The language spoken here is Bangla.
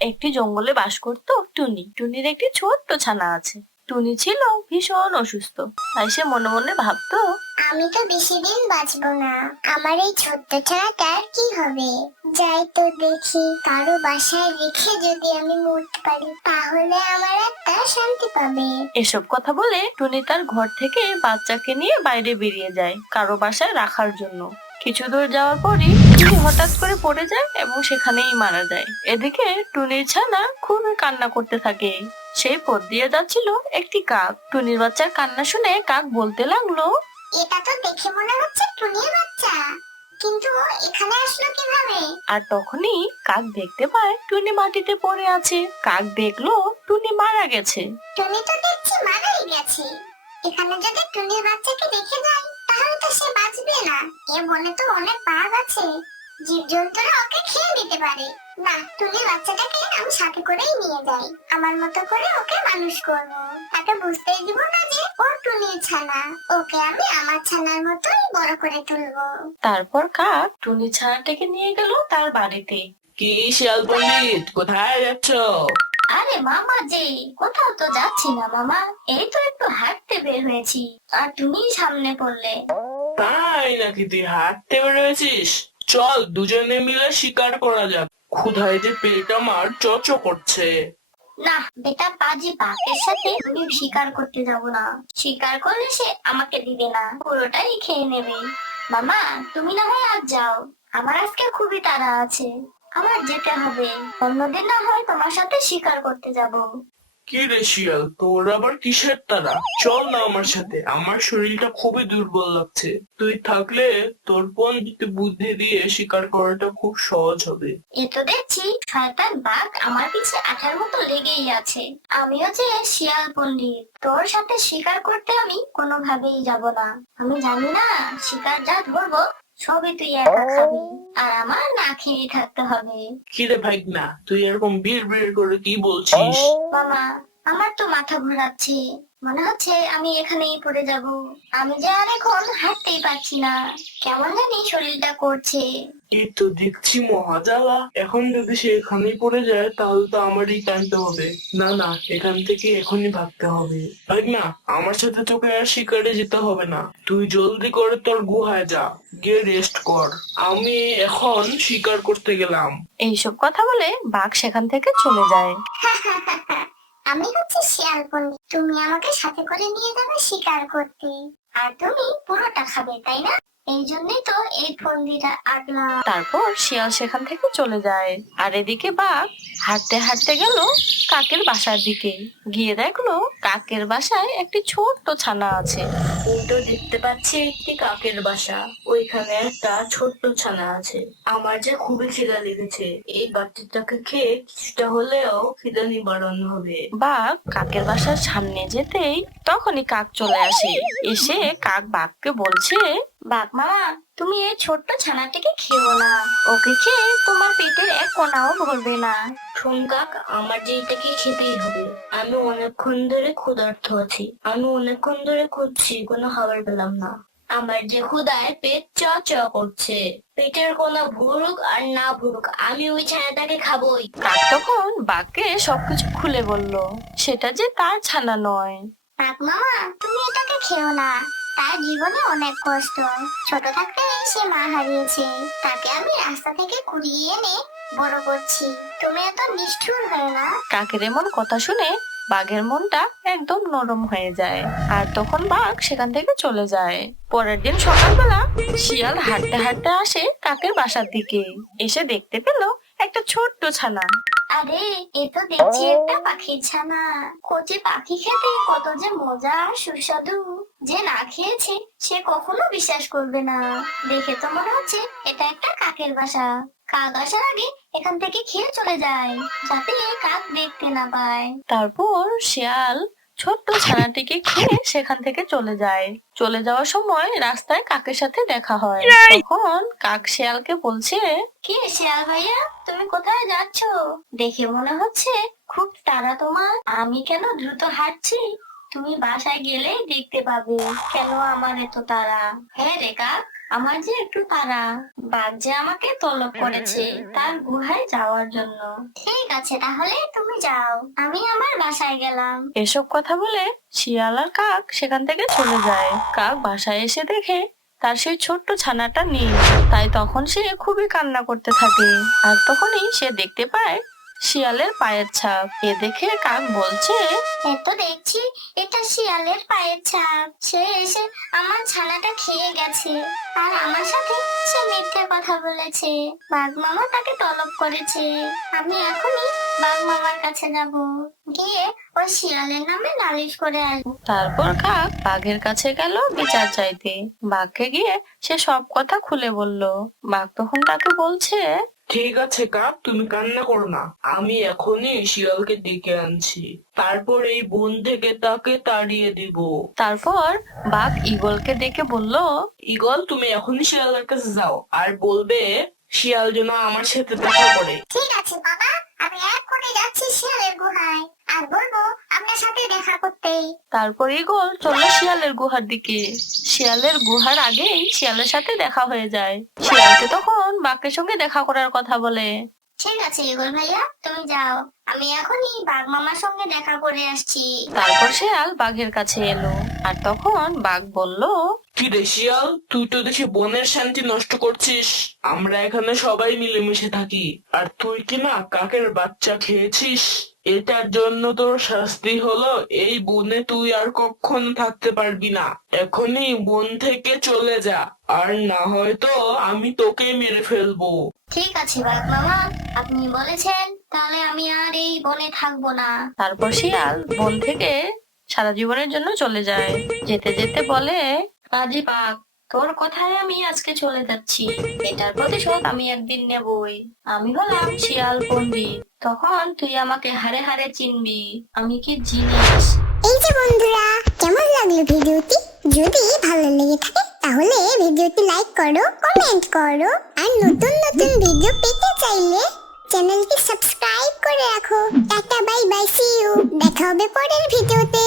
একটি জঙ্গলে বাস করত টুনি। টুনির একটি ছোট্ট ছানা আছে। টুনি ছিল ভীষণ অসুস্থ, তাই সে মনে মনে ভাবতো, আমি তো বেশি দিন বাঁচবো না, আমার এই ছোট্ট ছানাটার কি হবে? যাই তো দেখি, কারো বাসায় রেখে যদি আমি মরতে পারি তাহলে আমার একটা শান্তি পাবে। এসব কথা বলে টুনি তার ঘর থেকে বাচ্চাকে নিয়ে বাইরে বেরিয়ে যায় কারো বাসায় রাখার জন্য। কিছু দূর যাওয়ার পরই টুনি হঠাৎ করে পড়ে যায় এবং সেখানেই মারা যায়। এদিকে টুনির ছানা খুবই কান্না করতে থাকে। সেই পথ দিয়ে যাচ্ছিল একটি কাক। টুনির বাচ্চার কান্না শুনে কাক বলতে লাগলো, এটা তো দেখে মনে হচ্ছে টুনির বাচ্চা, কিন্তু ও এখানে আসলো কিভাবে? আর তখনই কাক দেখতে পায় টুনি মাটিতে পড়ে আছে। কাক দেখলো টুনি মারা গেছে। টুনি তো দেখছি মারাই গেছে। এখানে যদি টুনির বাচ্চাকে রেখে যায় তাহলে তো সে বাঁচবে না। এ বনে তো অনেক বাঘ আছে, জীবজন্তুরা ওকে খেয়ে নিতে পারে। না, টুনির বাচ্চাটাকে আমি সাথে করেই নিয়ে যাই, আমার মতো করে ওকে মানুষ করব। তাকে বুঝতেই দিব না যে ও টুনির ছানা। ওকে আমি আমার ছানার মতোই বড় করে তুলবো। তারপর কাক টুনির ছানাটাকে নিয়ে গেল তার বাড়িতে। কি শিয়াল পণ্ডিত, কোথায় যাচ্ছ? আরে মামা যে, কোথাও তো যাচ্ছি না মামা, এই তো একটু হাঁটতে বের হয়েছি, আর তুমি সামনে পড়লে। তাই নাকি, তুই হাঁটতে বেরোয়েছিস? চল দুজনে মিলে শিকার করা যাক। ক্ষুধায় যে পেট আমার চচ করছে। না বেটা পাজি, বাঘের সাথে আমি শিকার করতে যাব না। শিকার করলে সে আমাকে দিবে না, পুরোটাই খেয়ে নেবে। মামা তুমি না হয় আজ যাও, আমার আজকে খুবই তাড়া আছে, আমার যেতে হবে। অন্যদিন না হয় তোমার সাথে শিকার করতে যাব। কি রে শিয়াল, তোর আবার কিসের তাড়া? চল না আমার সাথে, আমার শরীরটা খুবই দুর্বল লাগছে। তুই থাকলে তোর পণ্ডিত বুদ্ধি দিয়ে শিকার করাটা খুব সহজ হবে। এ তো দেখছি শয়তান বাঘ আমার পিছে আঠার মতো লেগেই আছে। আমিও যে শিয়াল পণ্ডিত, তোর সাথে শিকার করতে আমি কোনোভাবেই যাব না। আমি জানি না শিকার যা ধরবো সবই তুই একা খাবি, আর আমার না খেয়ে থাকতে হবে। কি রে ভাইগনা, তুই এরকম বিড় বিড় করে কি বলছিস? মামা, আমার তো মাথা ঘোরাচ্ছে, মনে হচ্ছে আমি এখানেই পড়ে যাব। আমি যে আর এখন হাঁটতেই পারছি না, কেমন জানি শরীরটা করছে। এই তো দেখছি মহাজালা। এখন যদি সে এখানেই পড়ে যায় তাহলে তো আমারই টানতে হবে। না না, এখান থেকে এখনই ভাগতে হবে। ভাই না, আমার সাথে তোকে আর শিকারে যেতে হবে না। তুই জলদি করে তোর গুহায় যা, গিয়ে রেস্ট কর। আমি এখন শিকার করতে গেলাম। এইসব কথা বলে বাঘ সেখান থেকে চলে যায়। আমি হচ্ছে শিয়াল পণ্ডিত, তুমি আমাকে সাথে করে নিয়ে যাবে শিকার করতে, আর তুমি পুরোটা খাবে তাই না? এই জন্যই তো এই ফন্দিটা আঁকলাম। তারপর শিয়াল সেখান থেকে চলে যায়। আর এদিকে বাঘ হাঁটতে হাঁটতে গেল কাকের বাসার দিকে। গিয়ে দেখলো কাকের বাসায় একটি ছোট্ট ছানা আছে। এই তো দেখতে পাচ্ছি একটি কাকের বাসা, ওইখানে একটা ছোট্ট ছানা আছে। আমার যে খুবই খিদা লেগেছে, এই বাচ্চাটাকে খেয়ে কিছুটা হলেও খিদা নিবারণ হবে। বাঘ কাকের বাসার সামনে যেতেই তখনই কাক চলে আসে। এসে কাক বাঘকে বলছে, বাঘ মামা, তুমি এই ছোট্ট ছানাটিকে খেও না, ওকে খেয়ে তোমার পেটের এক কোণাও ভরবে না। শোন কাক, আমার যে এটাকে খেতেই হবে। আমি অনেকক্ষণ ধরে ক্ষুধার্ত আছি, আমি অনেকক্ষণ ধরে খুঁজছি, কোনো খাবার পেলাম না। আমার যে ক্ষুধায় পেট চ চ করছে। পেটের কোনো ভুরুক আর না ভুরুক, আমি ওই ছানাটাকে খাবোই। কাক তখন বাঘকে সবকিছু খুলে বলল সেটা যে তার ছানা নয়। বাঘ মামা, তুমি এটাকে খেও না, তার জীবনে অনেক কষ্ট। ছোট থাকতে সে মা হারিয়েছে, তাকে আমি রাস্তা থেকে কুড়িয়ে এনে বড় করছি। তুমি এত নিষ্ঠুর হয়ে না। কাকের এমন কথা শুনে বাঘের মনটা একদম নরম হয়ে যায়। আর তখন বাঘ সেখান থেকে চলে যায়। পরের দিন সকালবেলা শিয়াল হাঁটতে হাঁটতে আসে কাকের বাসার দিকে। এসে দেখতে পেল একটা ছোট্ট ছানা। আরে, এ তো দেখছি একটা পাখির ছানা। কচি পাখি খেতে কত যে মজা আর সুস্বাদু, যে না খেয়েছে সে কখনো বিশ্বাস করবে না। দেখে তো মনে হচ্ছে এটা একটা কাকের বাসা। কাক আসার আগে এখান থেকে খেয়ে চলে যায়, যাতে কাক দেখতে না পায়। তারপর শিয়াল ছোট্ট ছানাটিকে খেয়ে সেখান থেকে চলে যায়। চলে যাওয়ার সময় রাস্তায় কাকের সাথে দেখা হয়। তখন কাক শিয়ালকে বলছে, কি শিয়াল ভাইয়া, তুমি কোথায় যাচ্ছ? দেখে মনে হচ্ছে খুব তাড়া তোমার। আমি কেন দ্রুত হাঁটছি, তুমি বাসায় গেলেই দেখতে পাবে কেন আমার এত তাড়া। হ্যাঁ রে কাক, আমার যে একটু তাড়া, বাঘ যে আমাকে তলব করেছে তার গুহায় যাওয়ার জন্য। ঠিক আছে, তাহলে তুমি যাও, আমি আমার বাসায় গেলাম। এসব কথা বলে শিয়াল আর কাক সেখান থেকে চলে যায়। কাক বাসায় এসে দেখে তার সেই ছোট্ট ছানাটা নেই। তাই তখন সে খুবই কান্না করতে থাকে। আর তখনই সে দেখতে পায় শিয়ালের পায়ের ছাপ। এ দেখে কাক বলছে, এত দেখছি এটা শিয়ালের পায়ের ছাপ। সে এসে আমার ছানাটা খেয়ে গেছে, আর আমার সাথে সে মিথ্যে কথা বলেছে। বাঘ মামা তাকে তলব করেছে। আমি এখনই বাঘ মামার কাছে যাব, গিয়ে ওই শিয়ালের নামে নালিশ করে আসবো। তারপর কাক বাঘের কাছে গেল বিচার চাইতে। বাঘকে গিয়ে সে সব কথা খুলে বলল। বাঘ তখন তাকে বলছে, ঠিক আছে কাক, তুমি কান্না করো না, আমি এখনই শিয়ালকে ডেকে আনছি, তারপর এই বন থেকে তাকে তাড়িয়ে দিব। তারপর বাঘ ঈগলকে ডেকে বলল, ঈগল, তুমি এখনই শিয়ালের কাছে যাও আর বলবে শিয়াল যেন আমার সাথে দেখা করে। ঠিক আছে বাবা, আমি এখনই যাচ্ছি শিয়ালের গুহায়, আর বলবো আপনার সাথে দেখা করতে। তারপর ঈগল চলল শিয়ালের গুহার দিকে। শিয়ালের গুহার আগেই শিয়ালের সাথে দেখা হয়ে যায়। শিয়ালকে তখন বাঘের সঙ্গে দেখা করার কথা বলে। ঠিক আছে ঈগল ভাইয়া, তুমি যাও, আমি এখনই বাঘ মামার সঙ্গে দেখা করে আসছি। তারপর শিয়াল বাঘের কাছে এলো। আর তখন বাঘ বলল, কি রে শিয়াল, তুই তো দেখি বনের শান্তি নষ্ট করছিস। আমরা এখানে সবাই মিলেমিশে থাকি, আর তুই কি না কাকের বাচ্চা খেয়েছিস? এটার জন্য তোর শাস্তি হলো এই বনে তুই আর কখনো থাকতে পারবি না। এখনই বন থেকে চলে যা, আর না হয়তো আমি তোকে মেরে ফেলবো। ঠিক আছে বাঘ মামা, আপনি বলেছেন, তাহলে আমি আর এই বনে থাকবো না। তারপর শিয়াল বন থেকে সারা জীবনের জন্য চলে যায়। যেতে যেতে বলে, কাজী বাঘ, তোর কথায় আমি আজকে চলে যাচ্ছি। এটার প্রতিশোধ আমি একদিন নেবই। আমি হলাম শিয়াল পণ্ডিত, তখন তুই আমাকে হাড়ে হাড়ে চিনবি আমি কি জিনিস। এই যে বন্ধুরা, কেমন লাগলো ভিডিওটি? যদি ভালো লেগে থাকে তাহলে ভিডিওটি লাইক করো, কমেন্ট করো, আর নতুন নতুন ভিডিও পেতে চাইলে চ্যানেলটি সাবস্ক্রাইব করে রাখো। Tata, bye bye, see you. দেখা হবে পরের ভিডিওতে।